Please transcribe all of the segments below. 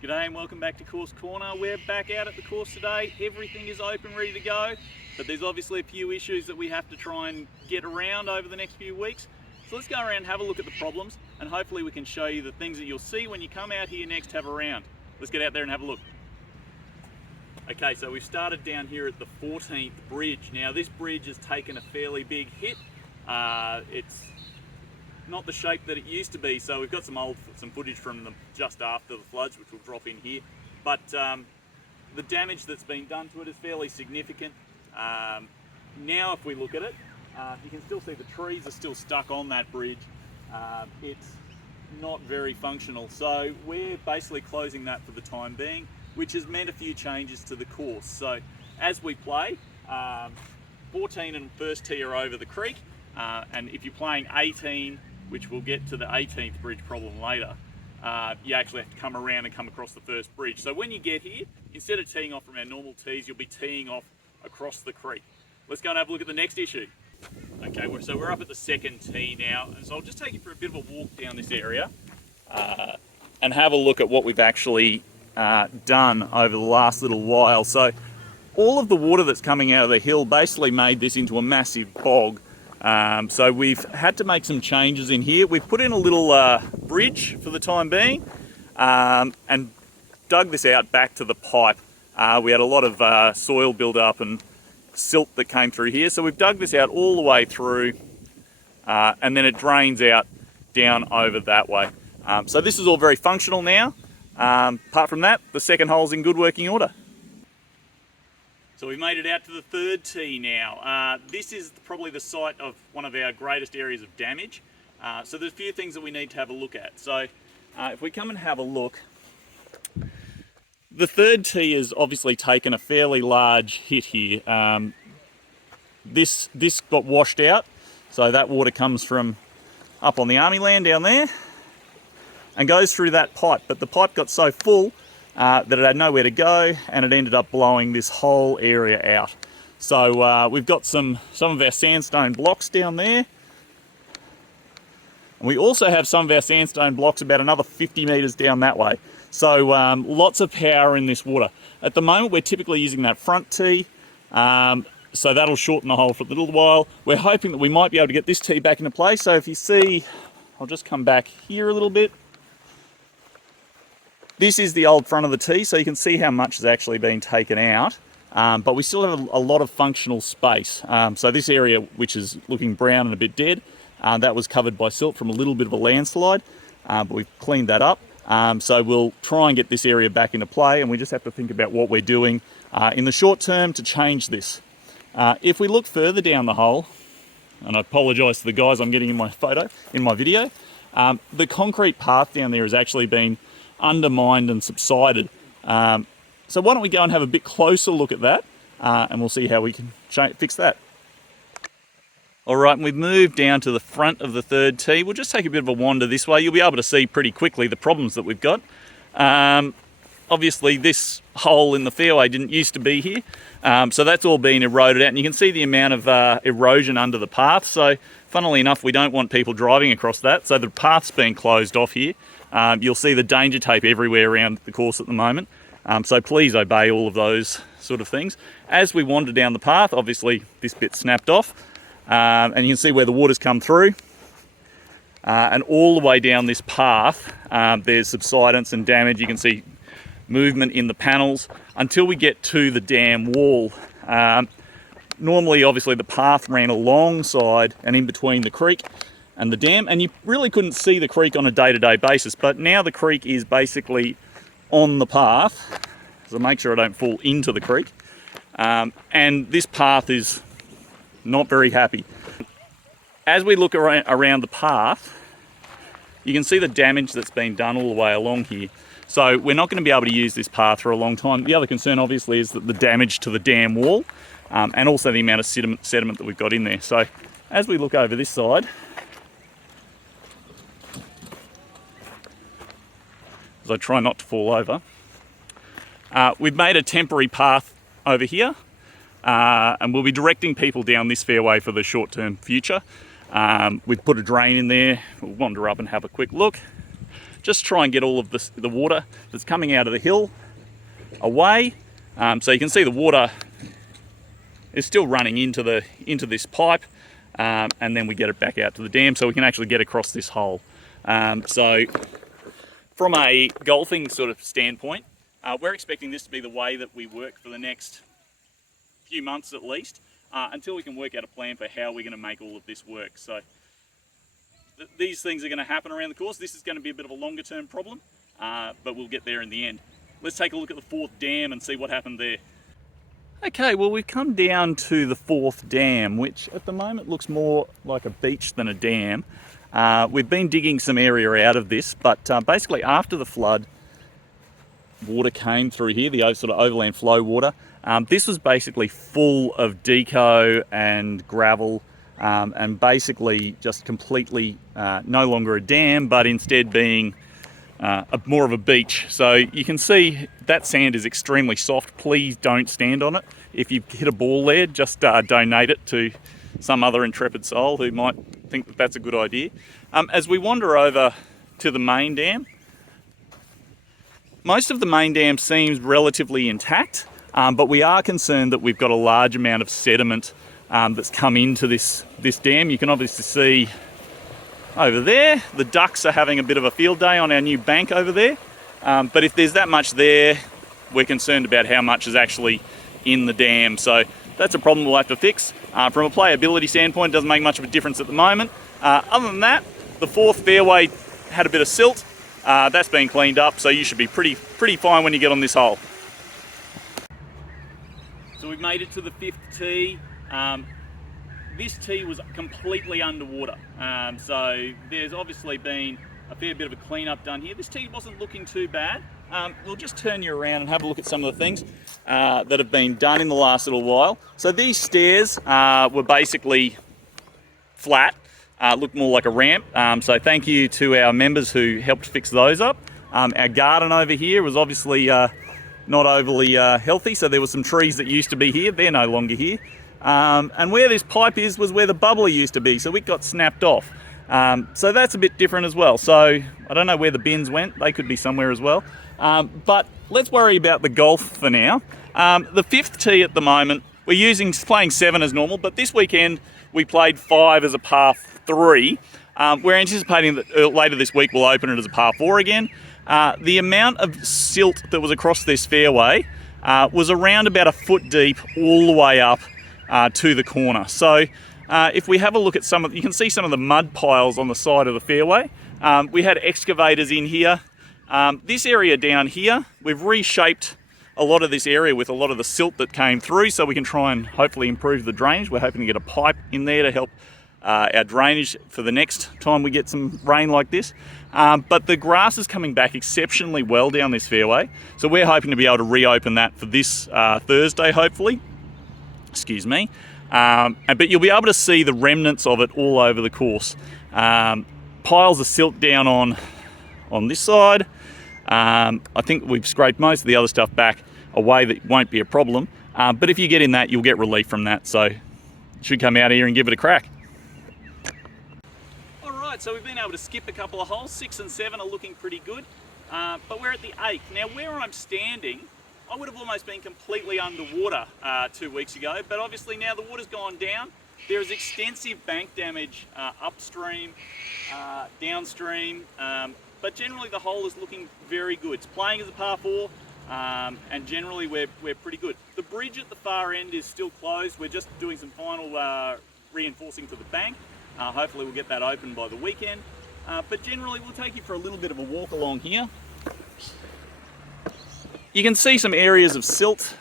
G'day and welcome back to Course Corner. We're back out at the course today. Everything is open, ready to go, but there's obviously a few issues that we have to try and get around over the next few weeks. So let's go around and have a look at the problems, and hopefully we can show you the things that you'll see when you come out here next to have a round. Let's get out there and have a look. Okay, so we've started down here at the 14th bridge. Now this bridge has taken a fairly big hit. It's not the shape that it used to be, so we've got some footage from just after the floods, which will drop in here. But the damage that's been done to it is fairly significant. Now if we look at it, you can still see the trees are still stuck on that bridge. It's not very functional, so we're basically closing that for the time being, which has meant a few changes to the course. So as we play, 14 and first tee are over the creek, and if you're playing 18, which we'll get to the 18th bridge problem later, you actually have to come around and come across the first bridge. So when you get here, instead of teeing off from our normal tees, you'll be teeing off across the creek. Let's go and have a look at the next issue. Okay, so we're up at the second tee now, and so I'll just take you for a bit of a walk down this area and have a look at what we've actually done over the last little while. So all of the water that's coming out of the hill basically made this into a massive bog. So we've had to make some changes in here. We've put in a little bridge for the time being and dug this out back to the pipe. We had a lot of soil build up and silt that came through here, so we've dug this out all the way through and then it drains out down over that way. So this is all very functional now. Apart from that, the second hole's in good working order. So we've made it out to the third tee now. This is probably the site of one of our greatest areas of damage. So there's a few things that we need to have a look at. So if we come and have a look, the third tee has obviously taken a fairly large hit here. This got washed out, so that water comes from up on the army land down there and goes through that pipe, but the pipe got so full that it had nowhere to go, and it ended up blowing this whole area out. So we've got some of our sandstone blocks down there. And we also have some of our sandstone blocks about another 50 metres down that way. So lots of power in this water. At the moment, we're typically using that front tee, so that'll shorten the hole for a little while. We're hoping that we might be able to get this tee back into place. So if you see, I'll just come back here a little bit. This is the old front of the tee, so you can see how much has actually been taken out, but we still have a lot of functional space. So this area, which is looking brown and a bit dead, that was covered by silt from a little bit of a landslide, but we've cleaned that up. So we'll try and get this area back into play, and we just have to think about what we're doing in the short term to change this. If we look further down the hole, and I apologise to the guys I'm getting in my video, the concrete path down there has actually been undermined and subsided. So why don't we go and have a bit closer look at that, and we'll see how we can fix that. All right, and we've moved down to the front of the third tee. We'll just take a bit of a wander this way. You'll be able to see pretty quickly the problems that we've got. Obviously this hole in the fairway didn't used to be here, so that's all been eroded out, and you can see the amount of erosion under the path. So funnily enough, we don't want people driving across that, so the path's been closed off here. You'll see the danger tape everywhere around the course at the moment, so please obey all of those sort of things. As we wander down the path, obviously this bit snapped off, and you can see where the water's come through, and all the way down this path there's subsidence and damage. You can see movement in the panels until we get to the dam wall. Normally, obviously, the path ran alongside and in between the creek and the dam, and you really couldn't see the creek on a day-to-day basis, but now the creek is basically on the path, so make sure I don't fall into the creek, and this path is not very happy. As we look around the path, you can see the damage that's been done all the way along here. So we're not going to be able to use this path for a long time. The other concern obviously is that the damage to the dam wall, and also the amount of sediment that we've got in there. So as we look over this side, as I try not to fall over, we've made a temporary path over here, and we'll be directing people down this fairway for the short-term future. We've put a drain in there. We'll wander up and have a quick look. just try and get all of the water that's coming out of the hill away. So you can see the water is still running into this pipe, and then we get it back out to the dam so we can actually get across this hole. So from a golfing sort of standpoint, we're expecting this to be the way that we work for the next few months at least, until we can work out a plan for how we're going to make all of this work. So these things are going to happen around the course. This is going to be a bit of a longer term problem, but we'll get there in the end. Let's take a look at the fourth dam and see what happened there. Okay, well, we've come down to the fourth dam, which at the moment looks more like a beach than a dam. We've been digging some area out of this, but basically after the flood, water came through here, the sort of overland flow water. This was basically full of deco and gravel, and basically just completely no longer a dam, but instead being more of a beach. So you can see that sand is extremely soft. Please don't stand on it. If you hit a ball there, just donate it to some other intrepid soul who might think that that's a good idea. As we wander over to the main dam, most of the main dam seems relatively intact, but we are concerned that we've got a large amount of sediment that's come into this dam. You can obviously see over there, the ducks are having a bit of a field day on our new bank over there. But if there's that much there, we're concerned about how much is actually in the dam. So that's a problem we'll have to fix. From a playability standpoint, it doesn't make much of a difference at the moment. Other than that, the fourth fairway had a bit of silt. That's been cleaned up, so you should be pretty fine when you get on this hole. So we've made it to the fifth tee. This tee was completely underwater, so there's obviously been a fair bit of a clean-up done here. This tee wasn't looking too bad. We'll just turn you around and have a look at some of the things that have been done in the last little while. So these stairs were basically flat, looked more like a ramp, so thank you to our members who helped fix those up. Our garden over here was obviously not overly healthy, so there were some trees that used to be here. They're no longer here. And where this pipe was where the bubbler used to be, so it got snapped off. So that's a bit different as well. So I don't know where the bins went. They could be somewhere as well. But let's worry about the golf for now. The fifth tee at the moment, we're playing 7 as normal, but this weekend we played 5 as a par 3. We're anticipating that later this week we'll open it as a par 4 again. The amount of silt that was across this fairway was around about a foot deep all the way up to the corner. So if we have a look at you can see some of the mud piles on the side of the fairway. We had excavators in here. This area down here, we've reshaped a lot of this area with a lot of the silt that came through, so we can try and hopefully improve the drainage. We're hoping to get a pipe in there to help our drainage for the next time we get some rain like this. But the grass is coming back exceptionally well down this fairway, so we're hoping to be able to reopen that for this Thursday, hopefully. Excuse me. But you'll be able to see the remnants of it all over the course. Piles of silt down on this side. I think we've scraped most of the other stuff back away that won't be a problem. But if you get in that, you'll get relief from that. So you should come out here and give it a crack. All right, so we've been able to skip a couple of holes. 6 and 7 are looking pretty good. But we're at the 8th. Now where I'm standing, I would have almost been completely underwater 2 weeks ago, but obviously now the water's gone down. There is extensive bank damage upstream, downstream, but generally the hole is looking very good. It's playing as a par 4, and generally we're pretty good. The bridge at the far end is still closed. We're just doing some final reinforcing to the bank. Hopefully we'll get that open by the weekend. But generally we'll take you for a little bit of a walk along here. You can see some areas of silt,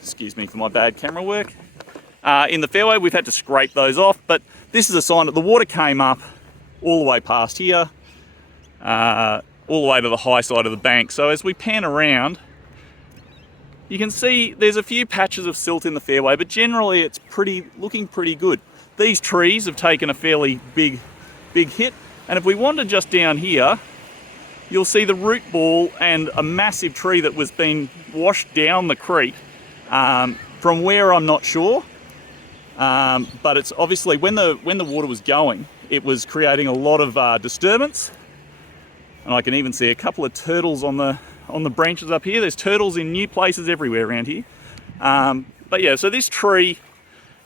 excuse me for my bad camera work, in the fairway. We've had to scrape those off, but this is a sign that the water came up all the way past here, all the way to the high side of the bank. So as we pan around, you can see there's a few patches of silt in the fairway, but generally it's looking pretty good. These trees have taken a fairly big hit, and if we wander just down here, you'll see the root ball and a massive tree that was being washed down the creek. From where I'm not sure, but it's obviously when the water was going, it was creating a lot of disturbance And I can even see a couple of turtles on the branches up here. There's turtles in new places everywhere around here. But yeah, so this tree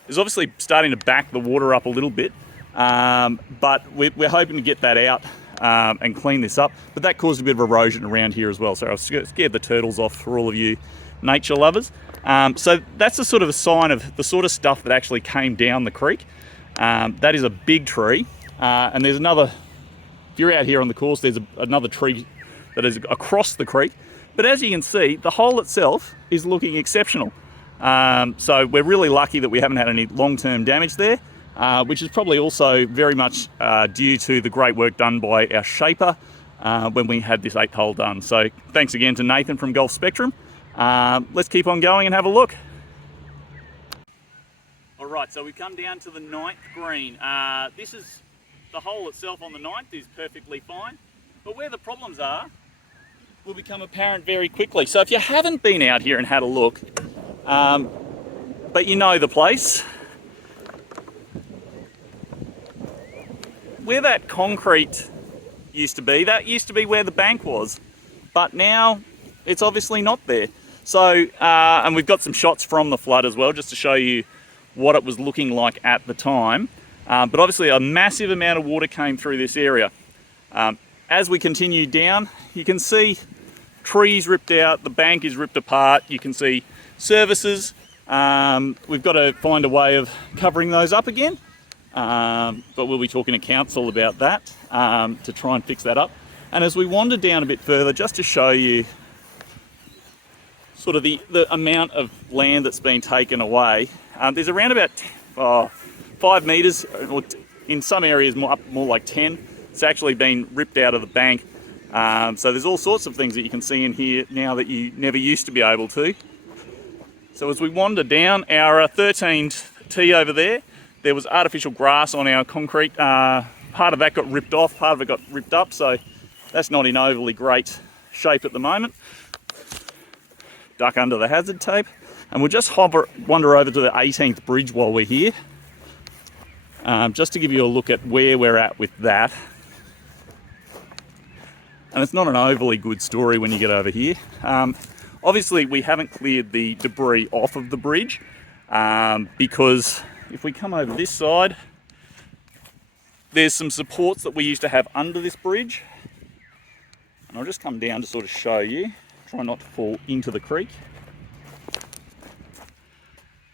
is obviously starting to back the water up a little bit, but we're hoping to get that out and clean this up. But that caused a bit of erosion around here as well, so I scared the turtles off for all of you nature lovers. So that's a sort of a sign of the sort of stuff that actually came down the creek. That is a big tree, and there's another, if you're out here on the course, there's another tree that is across the creek. But as you can see, the hole itself is looking exceptional. So we're really lucky that we haven't had any long-term damage there, which is probably also very much due to the great work done by our shaper when we had this 8th hole done. So thanks again to Nathan from Golf Spectrum. Let's keep on going and have a look. All right, so we've come down to the 9th green. This is the hole itself on the 9th is perfectly fine, but where the problems are will become apparent very quickly. So if you haven't been out here and had a look, but you know the place, where that concrete used to be, that used to be where the bank was, but now it's obviously not there. So, and we've got some shots from the flood as well, just to show you what it was looking like at the time. But obviously a massive amount of water came through this area. As we continue down, you can see trees ripped out, the bank is ripped apart, you can see surfaces. We've got to find a way of covering those up again, but we'll be talking to council about that to try and fix that up. And as we wander down a bit further, just to show you sort of the amount of land that's been taken away, there's around about 5 metres, or in some areas more like 10. It's actually been ripped out of the bank. So there's all sorts of things that you can see in here now that you never used to be able to. So as we wander down our 13th tee over there was artificial grass on our concrete. Part of that got ripped off, part of it got ripped up, so that's not in overly great shape at the moment. Duck under the hazard tape. And we'll just wander over to the 18th bridge while we're here, just to give you a look at where we're at with that. And it's not an overly good story when you get over here. Obviously we haven't cleared the debris off of the bridge, because if we come over this side, there's some supports that we used to have under this bridge. And I'll just come down to sort of show you, try not to fall into the creek.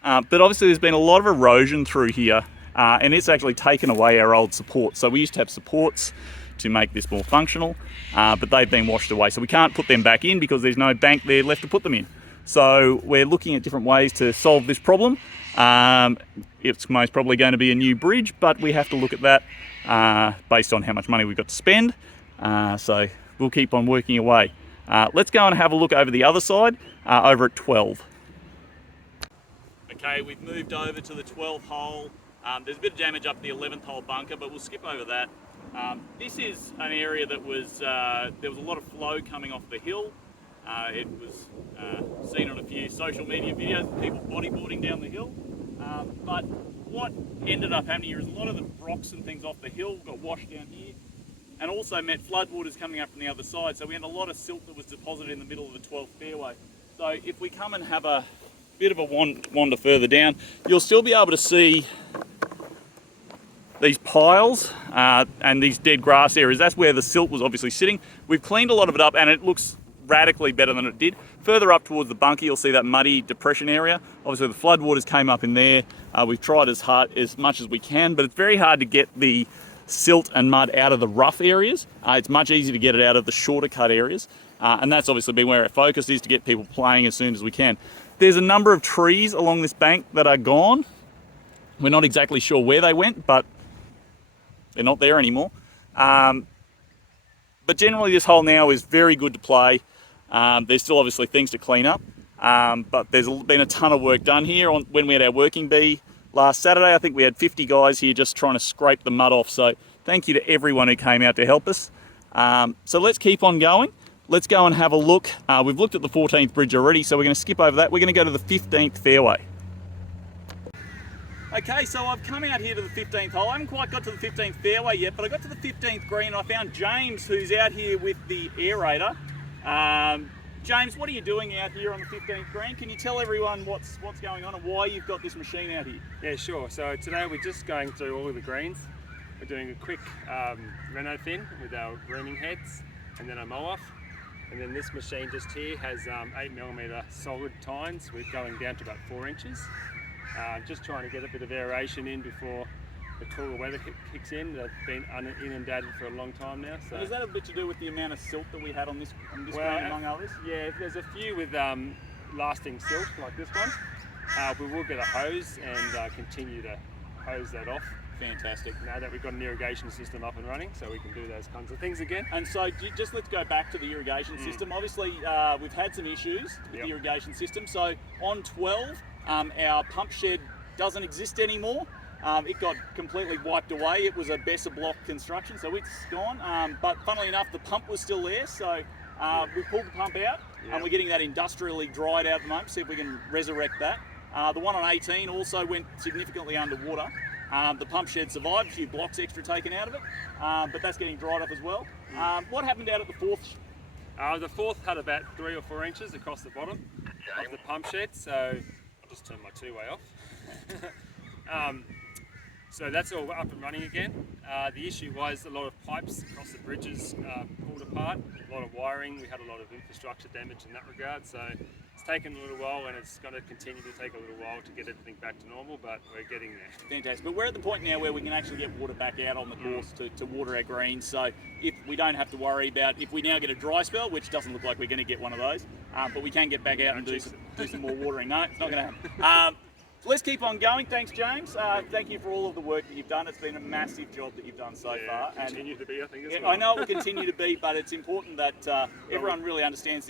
But obviously there's been a lot of erosion through here, and it's actually taken away our old supports. So we used to have supports to make this more functional, but they've been washed away. So we can't put them back in because there's no bank there left to put them in. So we're looking at different ways to solve this problem. It's most probably going to be a new bridge, but we have to look at that based on how much money we've got to spend. So we'll keep on working away. Let's go and have a look over the other side, over at 12. Okay, we've moved over to the 12th hole. There's a bit of damage up the 11th hole bunker, but we'll skip over that. This is an area that was, there was a lot of flow coming off the hill. It was seen on a few social media videos of people bodyboarding down the hill. But what ended up happening here is a lot of the rocks and things off the hill got washed down here, and also meant floodwaters coming up from the other side. So we had a lot of silt that was deposited in the middle of the 12th fairway. So if we come and have a bit of a wander further down, you'll still be able to see these piles and these dead grass areas. That's where the silt was obviously sitting. We've cleaned a lot of it up and it looks radically better than it did. Further up towards the bunker, you'll see that muddy depression area. Obviously the floodwaters came up in there. We've tried as much as we can, but it's very hard to get the silt and mud out of the rough areas. It's much easier to get it out of the shorter cut areas. And that's obviously been where our focus is, to get people playing as soon as we can. There's a number of trees along this bank that are gone. We're not exactly sure where they went, but they're not there anymore. But generally this hole now is very good to play. There's still obviously things to clean up, but there's been a ton of work done here. When we had our working bee last Saturday, I think we had 50 guys here just trying to scrape the mud off. So thank you to everyone who came out to help us. So let's keep on going. Let's go and have a look. We've looked at the 14th bridge already, so we're going to skip over that. We're going to go to the 15th fairway. Okay, so I've come out here to the 15th hole. I haven't quite got to the 15th fairway yet, but I got to the 15th green and I found James, who's out here with the aerator. James, what are you doing out here on the 15th green? Can you tell everyone what's going on and why you've got this machine out here? Yeah, sure. So today we're just going through all of the greens. We're doing a quick reno thin with our rooming heads and then a mow-off. And then this machine just here has 8mm solid tines. We're going down to about 4 inches. Just trying to get a bit of aeration in before the cooler weather kicks in. They've been inundated for a long time now. So is that a bit to do with the amount of silt that we had on this green among others? Yeah, there's a few with lasting silt like this one. We will get a hose and continue to hose that off. Fantastic. Now that we've got an irrigation system up and running, so we can do those kinds of things again. And so just let's go back to the irrigation system. Obviously, we've had some issues with the irrigation system. So on 12, our pump shed doesn't exist anymore. It got completely wiped away. It was a Besser block construction, so it's gone. But funnily enough, the pump was still there. So we pulled the pump out and we're getting that industrially dried out at the moment, see if we can resurrect that. The one on 18 also went significantly underwater. The pump shed survived, a few blocks extra taken out of it, but that's getting dried up as well. What happened out at the fourth? The fourth had about 3 or 4 inches across the bottom of the pump shed, so I'll just turn my two-way off. So that's all up and running again. The issue was a lot of pipes across the bridges pulled apart, a lot of wiring. We had a lot of infrastructure damage in that regard, so it's taken a little while and it's going to continue to take a little while to get everything back to normal, but we're getting there. Fantastic. But we're at the point now where we can actually get water back out on the course to water our greens, so if we don't have to worry about if we now get a dry spell, which doesn't look like we're going to get one of those, but we can get back out and do some more watering. No, it's not going to happen. Let's keep on going. Thanks, James. Thank you for all of the work that you've done. It's been a massive job that you've done so far. Continue to be, I think, as well. I know it will continue to be, but it's important that everyone really understands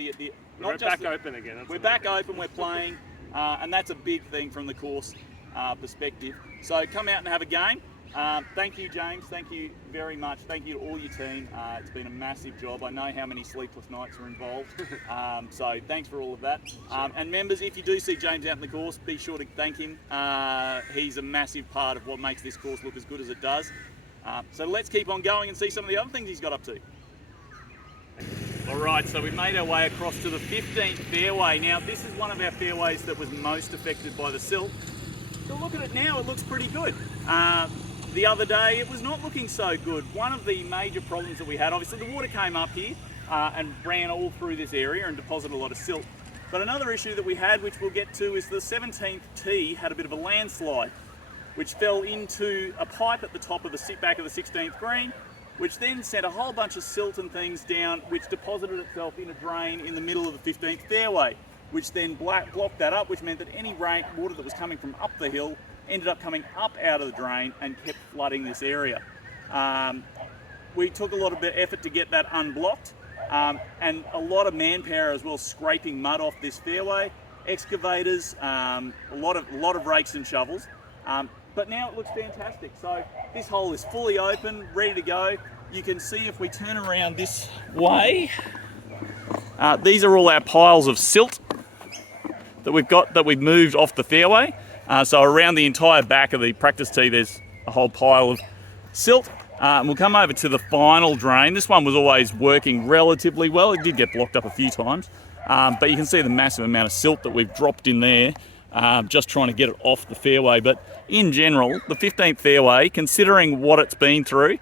we're back open again. We're back open, we're playing, and that's a big thing from the course perspective. So come out and have a game. Thank you, James. Thank you very much. Thank you to all your team. It's been a massive job. I know how many sleepless nights are involved. So thanks for all of that. And members, if you do see James out in the course, be sure to thank him. He's a massive part of what makes this course look as good as it does. So let's keep on going and see some of the other things he's got up to. All right, so we've made our way across to the 15th fairway. Now, this is one of our fairways that was most affected by the silt. So look at it now, it looks pretty good. The other day, it was not looking so good. One of the major problems that we had, obviously the water came up here and ran all through this area and deposited a lot of silt. But another issue that we had, which we'll get to, is the 17th tee had a bit of a landslide, which fell into a pipe at the top of the back of the 16th green, which then sent a whole bunch of silt and things down, which deposited itself in a drain in the middle of the 15th fairway, which then blocked that up, which meant that any water that was coming from up the hill ended up coming up out of the drain and kept flooding this area. We took a lot of effort to get that unblocked, and a lot of manpower as well, scraping mud off this fairway, excavators, a lot of rakes and shovels. But now it looks fantastic. So this hole is fully open, ready to go. You can see if we turn around this way, these are all our piles of silt that we've moved off the fairway. So around the entire back of the practice tee, there's a whole pile of silt. And we'll come over to the final drain. This one was always working relatively well. It did get blocked up a few times, but you can see the massive amount of silt that we've dropped in there, just trying to get it off the fairway. But in general, the 15th fairway, considering what it's been through,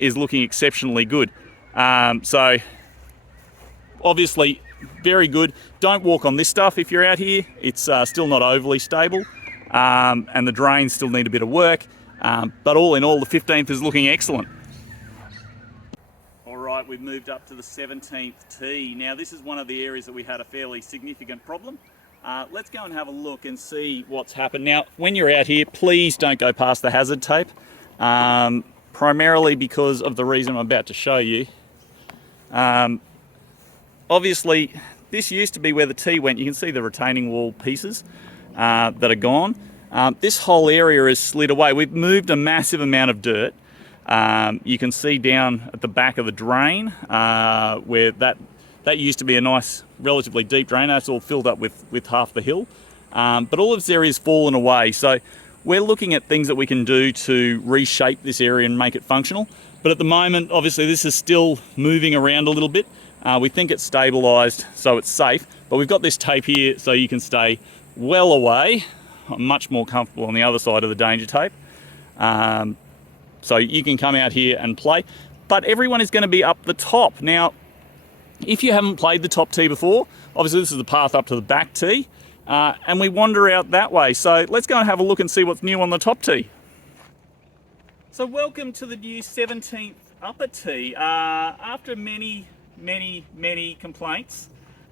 is looking exceptionally good. So obviously very good. Don't walk on this stuff if you're out here. It's still not overly stable. And the drains still need a bit of work, but all in all, the 15th is looking excellent. All right, we've moved up to the 17th tee. Now, this is one of the areas that we had a fairly significant problem. Let's go and have a look and see what's happened. Now, when you're out here, please don't go past the hazard tape, primarily because of the reason I'm about to show you. Obviously, this used to be where the tee went. You can see the retaining wall pieces that are gone. This whole area is slid away. We've moved a massive amount of dirt. You can see down at the back of the drain where that used to be a nice, relatively deep drain. That's all filled up with half the hill. But all of this area has fallen away. So we're looking at things that we can do to reshape this area and make it functional. But at the moment, obviously this is still moving around a little bit. We think it's stabilised, so it's safe, but we've got this tape here so you can stay well away. I'm much more comfortable on the other side of the danger tape. So you can come out here and play, but everyone is going to be up the top. Now, if you haven't played the top tee before, obviously this is the path up to the back tee, and we wander out that way. So let's go and have a look and see what's new on the top tee. So welcome to the new 17th upper tee. After many complaints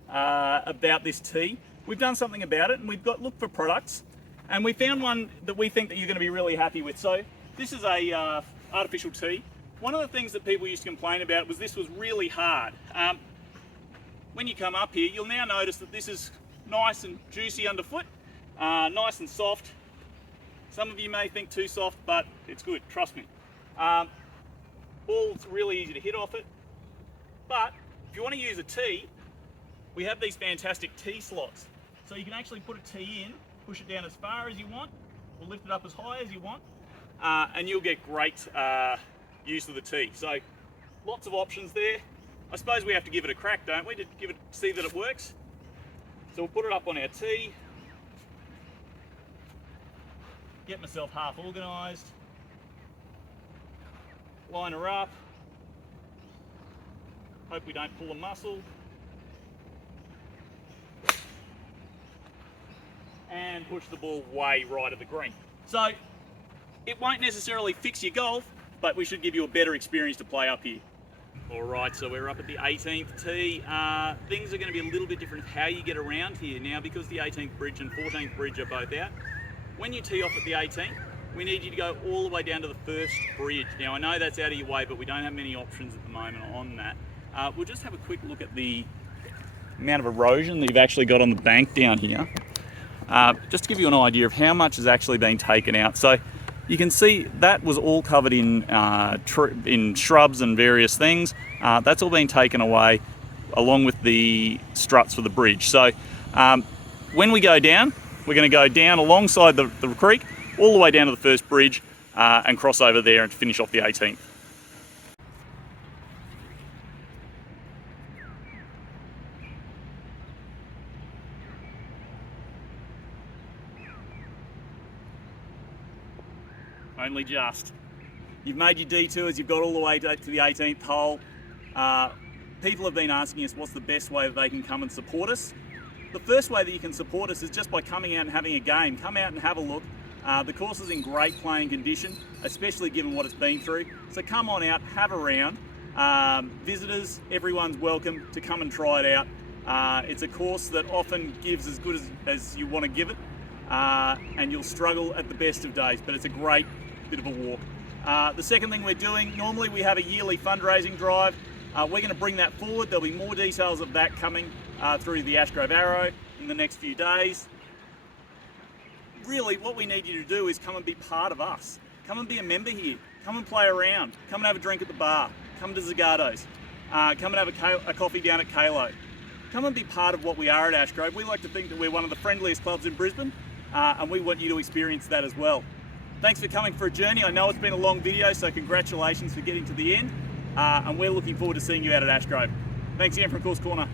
about this tee, we've done something about it, and we've looked for products, and we found one that we think that you're going to be really happy with. So this is a artificial tee. One of the things that people used to complain about was this was really hard. When you come up here, you'll now notice that this is nice and juicy underfoot, nice and soft. Some of you may think too soft, but it's good, trust me. Ball's really easy to hit off it. But if you want to use a tee, we have these fantastic tee slots. So you can actually put a tee in, push it down as far as you want, or lift it up as high as you want, and you'll get great use of the tee. So lots of options there. I suppose we have to give it a crack, don't we, to see that it works. So we'll put it up on our tee. Get myself half organised. Line her up. Hope we don't pull a muscle. And push the ball way right at the green. So it won't necessarily fix your golf, but we should give you a better experience to play up here. Alright, so we're up at the 18th tee. Things are going to be a little bit different how you get around here now, because the 18th bridge and 14th bridge are both out. When you tee off at the 18th, we need you to go all the way down to the first bridge. Now I know that's out of your way, but we don't have many options at the moment on that. We'll just have a quick look at the amount of erosion that you've actually got on the bank down here. Just to give you an idea of how much has actually been taken out. So you can see that was all covered in shrubs and various things. That's all been taken away along with the struts for the bridge. So when we go down, we're going to go down alongside the creek, all the way down to the first bridge, and cross over there and finish off the 18th. Only just. You've made your detours, you've got all the way to the 18th hole. People have been asking us what's the best way that they can come and support us. The first way that you can support us is just by coming out and having a game. Come out and have a look. The course is in great playing condition, especially given what it's been through. So come on out, have a round. Visitors, everyone's welcome to come and try it out. It's a course that often gives as good as you want to give it, and you'll struggle at the best of days, but it's a great bit of a walk. The second thing we're doing, normally we have a yearly fundraising drive. We're going to bring that forward. There'll be more details of that coming through the Ashgrove Arrow in the next few days. Really, what we need you to do is come and be part of us. Come and be a member here. Come and play around. Come and have a drink at the bar. Come to Zagatos. Come and have a coffee down at Kalo. Come and be part of what we are at Ashgrove. We like to think that we're one of the friendliest clubs in Brisbane, and we want you to experience that as well. Thanks for coming for a journey. I know it's been a long video, so congratulations for getting to the end, and we're looking forward to seeing you out at Ashgrove. Thanks again from Course Corner.